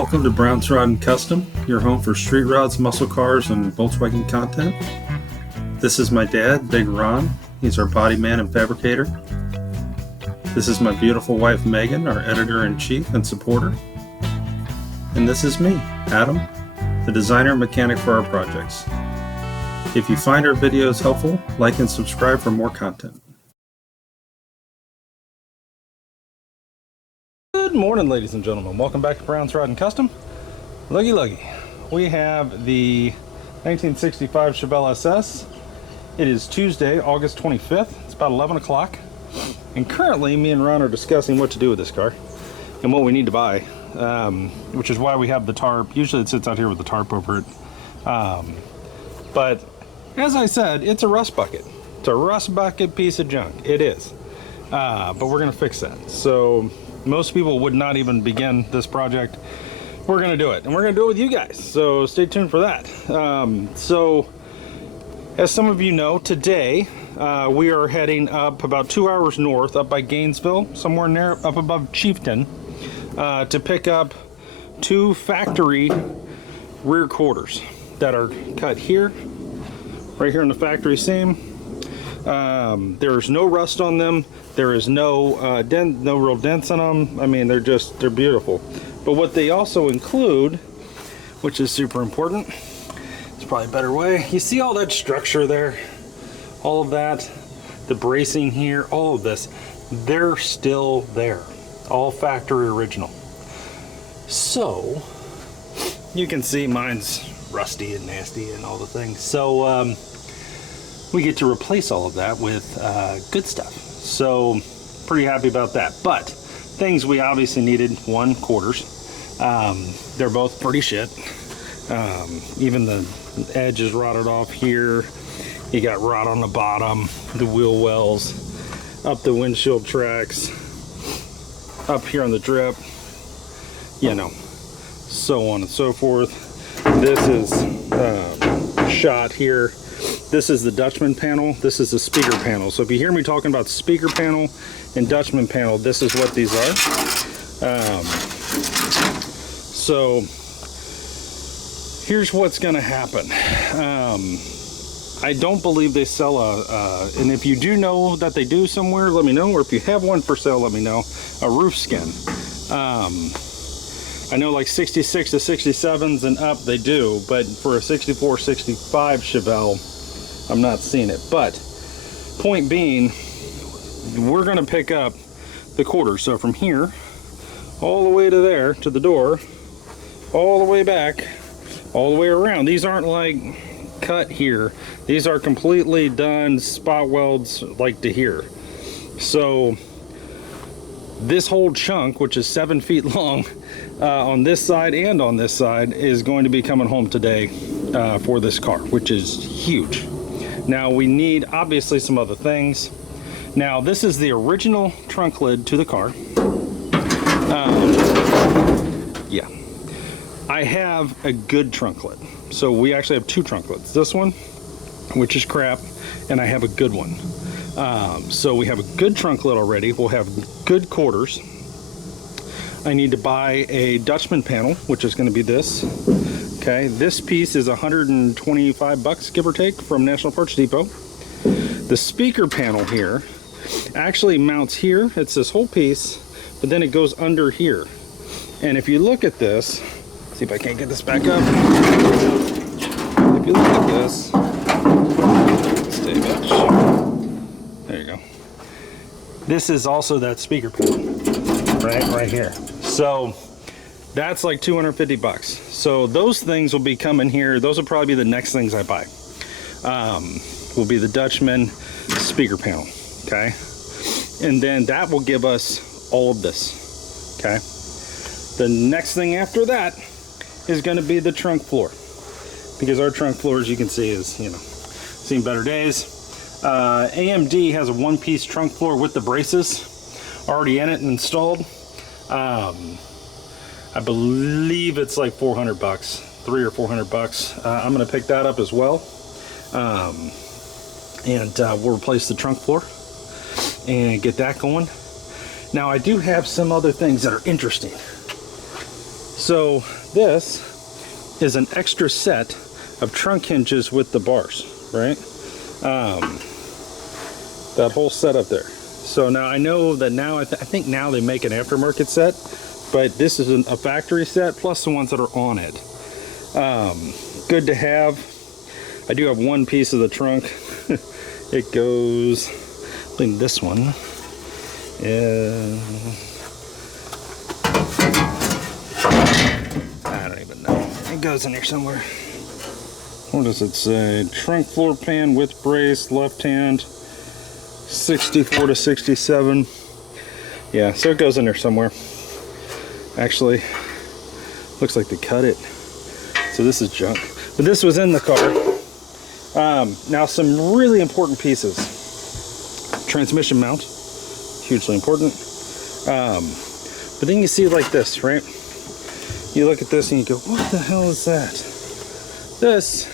Welcome to Brown's Rod and Custom, your home for street rods, muscle cars, and Volkswagen content. This is my dad, Big Ron. He's our body man and fabricator. This is my beautiful wife, Megan, our editor-in-chief and supporter. And this is me, Adam, the designer and mechanic for our projects. If you find our videos helpful, like and subscribe for more content. Good morning, ladies and gentlemen. Welcome back to Brown's Rod and Custom. Looky. We have the 1965 Chevelle SS. It is Tuesday, August 25th. It's about 11 o'clock. And currently, me and Ron are discussing what to do with this car and what we need to buy, which is why we have the tarp. Usually it sits out here with the tarp over it. But as I said, it's a rust bucket. It's a rust bucket piece of junk. It is. But we're going to fix that. So most people would not even begin this project. We're going to do it, and we're going to do it with you guys. So stay tuned for that. So as some of you know, today we are heading up about 2 hours north, up by Gainesville, somewhere near up above Chieftain, to pick up 2 factory rear quarters that are cut here, right here in the factory seam. There's no rust on them. There is no real dents in them. I mean, they're beautiful. But what they also include, which is super important, it's probably a better way. You see all that structure there, all of that, the bracing here, all of this, they're still there, all factory original. So you can see mine's rusty and nasty and all the things. So we get to replace all of that with good stuff. So pretty happy about that. But things we obviously needed: 1, quarters. They're both pretty shit. Even the edge is rotted off here. You got rot on the bottom, the wheel wells, up the windshield tracks, up here on the drip, you know, so on and so forth. This is shot here. This is the Dutchman panel. This is the speaker panel. So if you hear me talking about speaker panel and Dutchman panel, this is what these are. So here's what's going to happen. I don't believe they sell and if you do know that they do somewhere, let me know. Or if you have one for sale, let me know. A roof skin. I know like 66 to 67s and up they do, but for a 64, 65 Chevelle, I'm not seeing it. But point being, we're going to pick up the quarters. So from here all the way to there, to the door, all the way back, all the way around. These aren't like cut here. These are completely done spot welds like to here. So this whole chunk, which is 7 feet long, on this side and on this side, is going to be coming home today for this car, which is huge. Now we need obviously some other things. Now this is the original trunk lid to the car. Yeah, I have a good trunk lid. So we actually have 2 trunk lids. This one, which is crap, and I have a good one. So we have a good trunk lid already. We'll have good quarters. I need to buy a Dutchman panel, which is going to be this. Okay, this piece is 125 bucks, give or take, from National Parts Depot. The speaker panel here actually mounts here. It's this whole piece, but then it goes under here. And if you look at this, see if I can't get this back up. If you look at this, stay bitch. There you go. This is also that speaker panel, right here. So that's like 250 bucks. So those things will be coming here. Those will probably be the next things I buy. Will be the Dutchman speaker panel, okay? And then that will give us all of this, okay? The next thing after that is going to be the trunk floor, because our trunk floor, as you can see, is, you know, seen better days. AMD has a 1-piece trunk floor with the braces already in it and installed. I believe it's like 400 bucks, 300 or 400 bucks. I'm going to pick that up as well. And we'll replace the trunk floor and get that going. Now I do have some other things that are interesting. So this is an extra set of trunk hinges with the bars, right? That whole setup there. So now I know that now I think now they make an aftermarket set, but this is a factory set plus the ones that are on it. Good to have. I do have one piece of the trunk. It goes, I think this one. I don't even know. It goes in here somewhere. What does it say? Trunk floor pan with brace, left hand, 64 to 67. Yeah, so it goes in there somewhere. Actually, looks like they cut it. So this is junk. But this was in the car. Now some really important pieces. Transmission mount, hugely important. But then you see it like this, right? You look at this and you go, what the hell is that? This,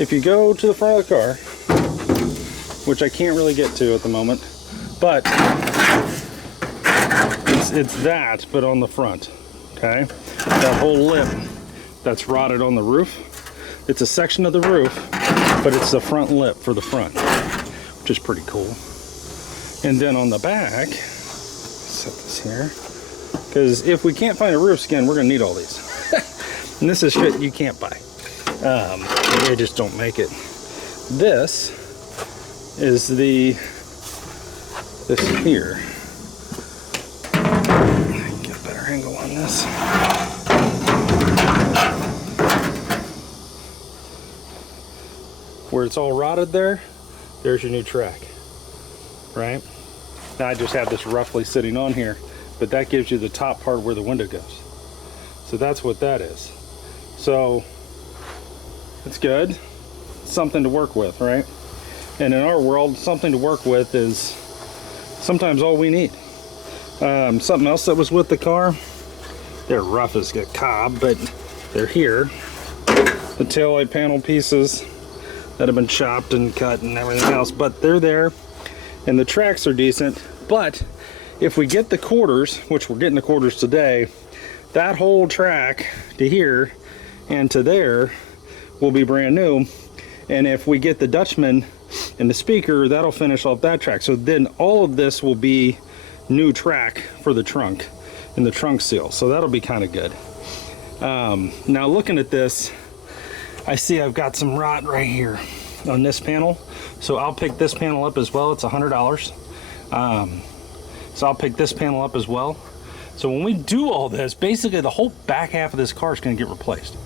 if you go to the front of the car, which I can't really get to at the moment, but it's that, but on the front, okay? That whole lip that's rotted on the roof, it's a section of the roof, but it's the front lip for the front, which is pretty cool. And then on the back, set this here, because if we can't find a roof skin, we're gonna need all these. And this is shit you can't buy. They just don't make it. This is this here. Get a better angle on this. Where it's all rotted there, there's your new track, right? Now I just have this roughly sitting on here, but that gives you the top part where the window goes. So that's what that is. So it's good, something to work with, right? And in our world, something to work with is sometimes all we need. Something else that was with the car, they're rough as a cob, but they're here. The taillight panel pieces that have been chopped and cut and everything else, but they're there, and the tracks are decent. But if we get the quarters, which we're getting the quarters today, that whole track to here and to there will be brand new. And if we get the Dutchman and the speaker, that'll finish off that track. So then all of this will be new track for the trunk and the trunk seal. So that'll be kind of good. Now looking at this, I see I've got some rot right here on this panel. So I'll pick this panel up as well. It's $100. So I'll pick this panel up as well. So when we do all this, basically the whole back half of this car is going to get replaced.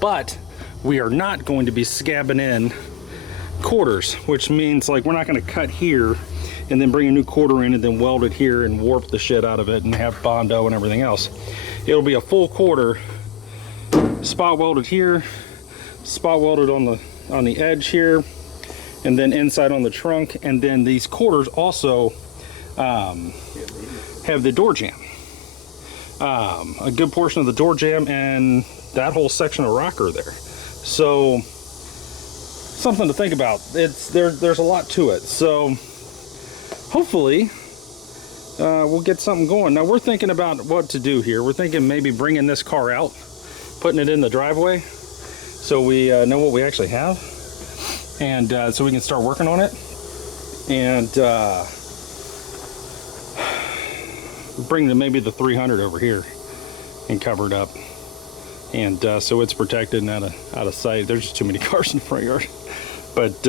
But we are not going to be scabbing in quarters, which means like we're not going to cut here and then bring a new quarter in and then weld it here and warp the shit out of it and have Bondo and everything else. It'll be a full quarter, spot welded here, spot welded on the edge here, and then inside on the trunk. And then these quarters also have the door jamb, a good portion of the door jamb and that whole section of rocker there. So something to think about. There's a lot to it. So hopefully we'll get something going. Now we're thinking about what to do here. We're thinking maybe bringing this car out, putting it in the driveway, so we know what we actually have, and so we can start working on it. And bring maybe the 300 over here and cover it up. And so it's protected and out of sight. There's just too many cars in the front yard. But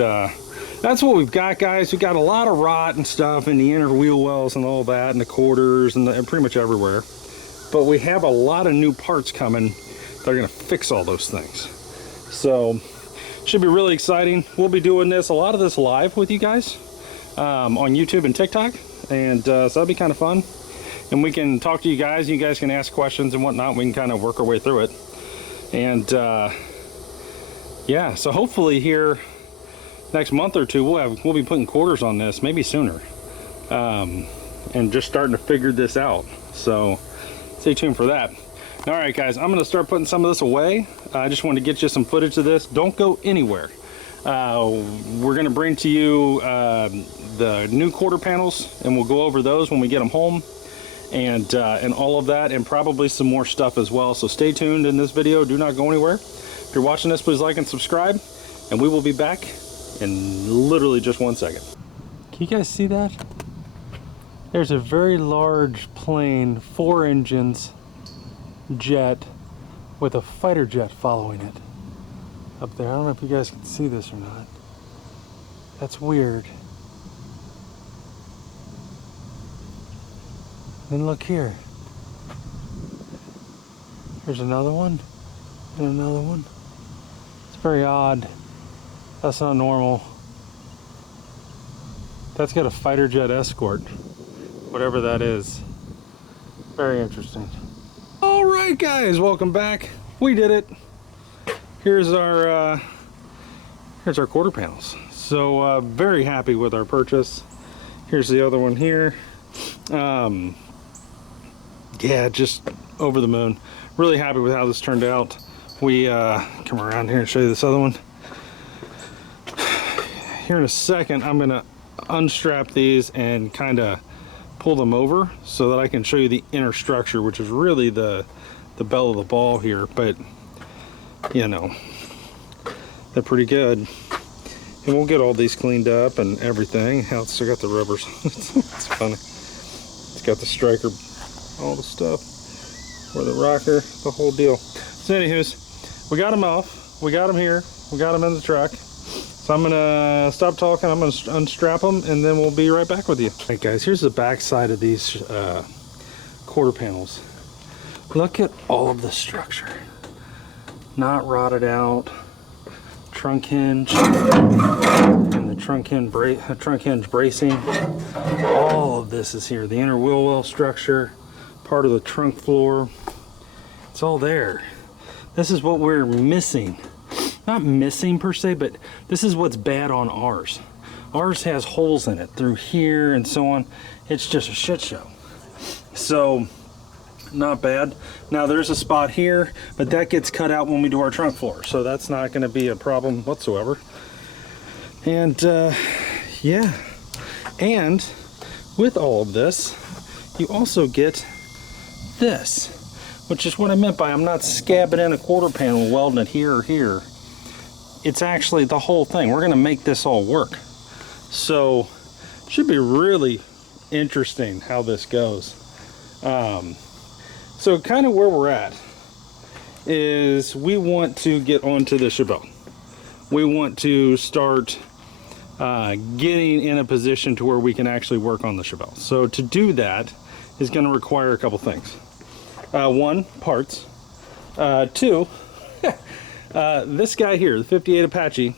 that's what we've got, guys. We've got a lot of rot and stuff in the inner wheel wells and all that, and the quarters and pretty much everywhere. But we have a lot of new parts coming that are going to fix all those things. So should be really exciting. We'll be doing a lot of this live with you guys on YouTube and TikTok. And so that'll be kind of fun. And we can talk to you guys. You guys can ask questions and whatnot. We can kind of work our way through it. And yeah, so hopefully here next month or two we'll be putting quarters on this, maybe sooner, and just starting to figure this out. So stay tuned for that. All right, guys, I'm going to start putting some of this away. I just wanted to get you some footage of this. Don't go anywhere. We're going to bring to you the new quarter panels, and we'll go over those when we get them home. and all of that, and probably some more stuff as well. So stay tuned in this video. Do not go anywhere. If you're watching this, please like and subscribe, and we will be back in literally just 1 second. Can you guys see that? There's a very large plane, 4 engines, jet, with a fighter jet following it up there. I don't know if you guys can see this or not. That's weird. Then look here. There's another one, and another one. It's very odd. That's not normal. That's got a fighter jet escort, whatever that is. Very interesting. All right, guys, welcome back. We did it. Here's our quarter panels. So very happy with our purchase. Here's the other one here. Yeah, just over the moon. Really happy with how this turned out. We come around here and show you this other one. Here in a second, I'm gonna unstrap these and kind of pull them over so that I can show you the inner structure, which is really the belle of the ball here. But you know, they're pretty good, and we'll get all these cleaned up and everything. Hell, it's still got the rubbers. It's funny. It's got the striker, all the stuff, for the rocker, the whole deal. So anywho's, we got them off, we got them here, we got them in the truck. So I'm gonna stop talking, I'm gonna unstrap them, and then we'll be right back with you. All right, guys, here's the back side of these quarter panels. Look at all of the structure. Not rotted out. Trunk hinge, and the trunk hinge bracing. All of this is here. The inner wheel well structure, part of the trunk floor. It's all there. This is what we're missing. Not missing per se, but this is what's bad on ours. Ours has holes in it through here and so on. It's just a shit show. So, not bad. Now there's a spot here, but that gets cut out when we do our trunk floor. So that's not gonna be a problem whatsoever. And yeah. And with all of this, you also get this, which is what I meant by I'm not scabbing in a quarter panel, welding it here or here. It's actually the whole thing. We're gonna make this all work. So it should be really interesting how this goes. So kind of where we're at is we want to get onto the Chevelle. We want to start getting in a position to where we can actually work on the Chevelle. So to do that is going to require a couple things. One, parts. Two, this guy here, the 58 Apache.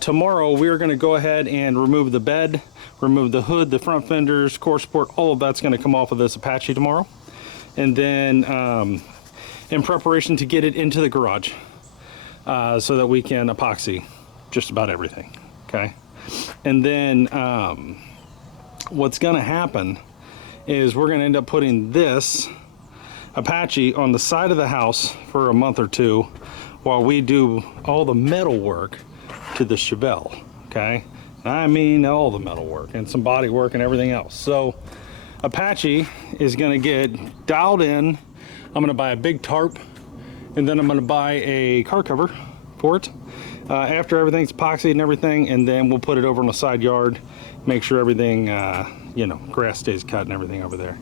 Tomorrow we're going to go ahead and remove the bed, remove the hood, the front fenders, core support, all of that's going to come off of this Apache tomorrow. And then in preparation to get it into the garage so that we can epoxy just about everything, okay? And then what's gonna happen is we're gonna end up putting this Apache on the side of the house for a month or two while we do all the metal work to the Chevelle, okay? I mean all the metal work and some body work and everything else. So Apache is gonna get dialed in. I'm gonna buy a big tarp, and then I'm gonna buy a car cover for it after everything's epoxied and everything, and then we'll put it over in the side yard, make sure everything, you know, grass stays cut and everything over there,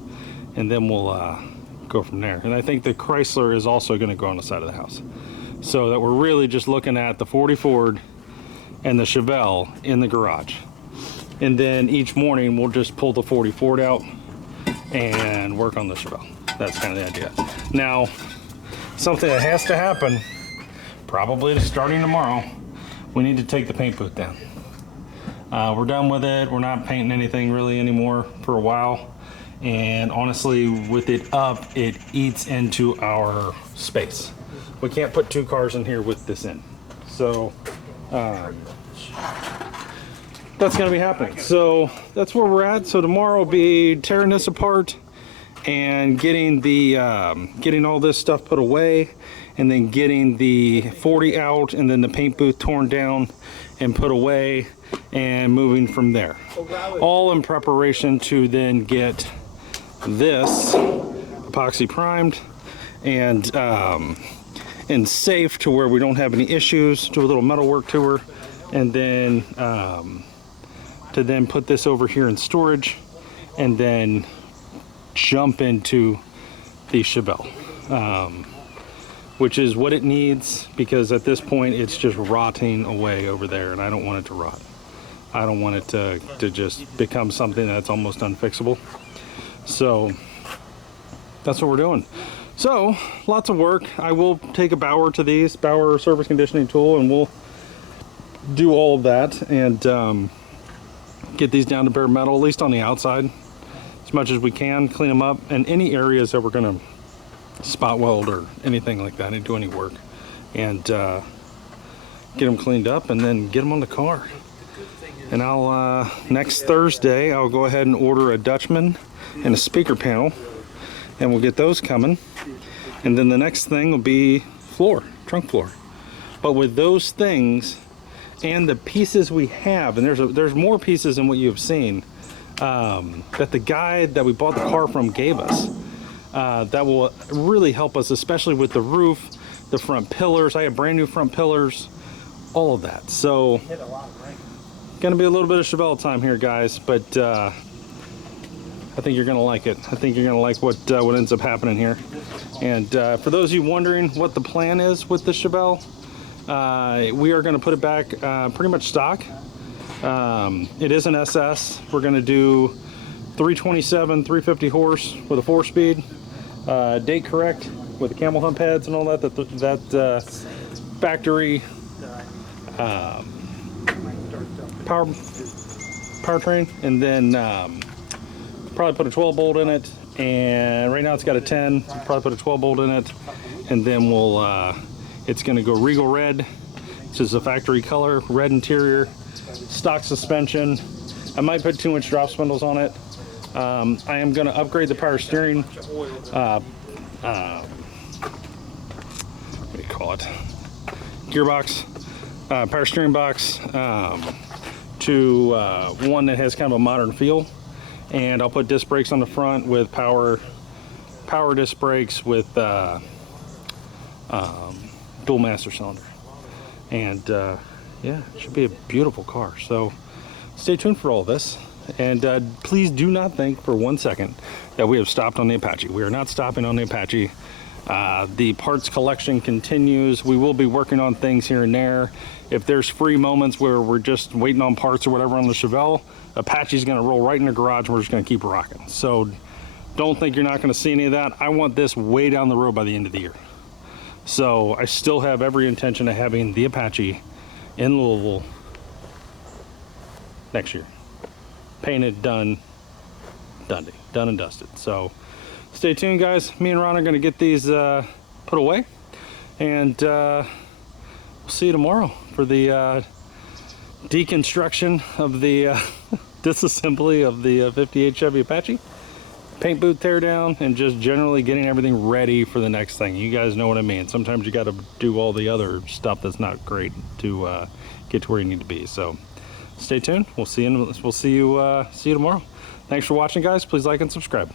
and then we'll go from there. And I think the Chrysler is also gonna go on the side of the house, so that we're really just looking at the 40 Ford and the Chevelle in the garage. And then each morning we'll just pull the 40 Ford out and work on the Chevelle. That's kind of the idea. Now, something that has to happen, probably starting tomorrow, we need to take the paint booth down. We're done with it. We're not painting anything really anymore for a while. And honestly, with it up, it eats into our space. We can't put 2 cars in here with this in. So, that's gonna be happening. So that's where we're at. So tomorrow will be tearing this apart and getting the getting all this stuff put away, and then getting the 40 out, and then the paint booth torn down and put away, and moving from there. All in preparation to then get this epoxy primed and safe to where we don't have any issues. Do a little metal work to her, and then to then put this over here in storage, and then jump into the Chevelle, which is what it needs, because at this point it's just rotting away over there, and I don't want it to rot. I don't want it to just become something that's almost unfixable. So that's what we're doing. So lots of work. I will take a Bauer to these, Bauer surface conditioning tool, and we'll do all of that and get these down to bare metal, at least on the outside, as much as we can. Clean them up, and any areas that we're gonna spot weld or anything like that, and do any work, and get them cleaned up, and then get them on the car. And I'll next Thursday I'll go ahead and order a Dutchman and a speaker panel, and we'll get those coming. And then the next thing will be floor, trunk floor. But with those things and the pieces we have, and there's more pieces than what you've seen, that the guy that we bought the car from gave us, that will really help us, especially with the roof, the front pillars. I have brand new front pillars, all of that. So gonna be a little bit of Chevelle time here, guys, but I think you're gonna like it. I think you're gonna like what ends up happening here. And for those of you wondering what the plan is with the Chevelle, we are gonna put it back pretty much stock. It is an SS. We're gonna do 327, 350 horse with a 4-speed, date correct with the camel hump heads and all that. That factory powertrain, and then probably put a 12 bolt in it. And right now it's got a 10. Probably put a 12 bolt in it, and then we'll. It's going to go Regal Red, which is a factory color, red interior, stock suspension. I might put 2-inch drop spindles on it. I am going to upgrade the power steering. What do you call it? Gearbox, power steering box, to one that has kind of a modern feel. And I'll put disc brakes on the front with power disc brakes with dual master cylinder. And yeah, it should be a beautiful car. So stay tuned for all this. And please do not think for 1 second that we have stopped on the Apache. We are not stopping on the Apache. The parts collection continues. We will be working on things here and there. If there's free moments where we're just waiting on parts or whatever on the Chevelle, Apache's gonna roll right in the garage, and we're just gonna keep rocking. So don't think you're not gonna see any of that. I want this way down the road by the end of the year. So I still have every intention of having the Apache in Louisville next year. Painted, done and dusted. So stay tuned, guys. Me and Ron are gonna get these put away, and we'll see you tomorrow for the deconstruction of the disassembly of the 58 Chevy Apache, paint booth tear down, and just generally getting everything ready for the next thing. You guys know what I mean. Sometimes you got to do all the other stuff that's not great to get to where you need to be. So stay tuned. We'll see you tomorrow. Thanks for watching, guys. Please like and subscribe.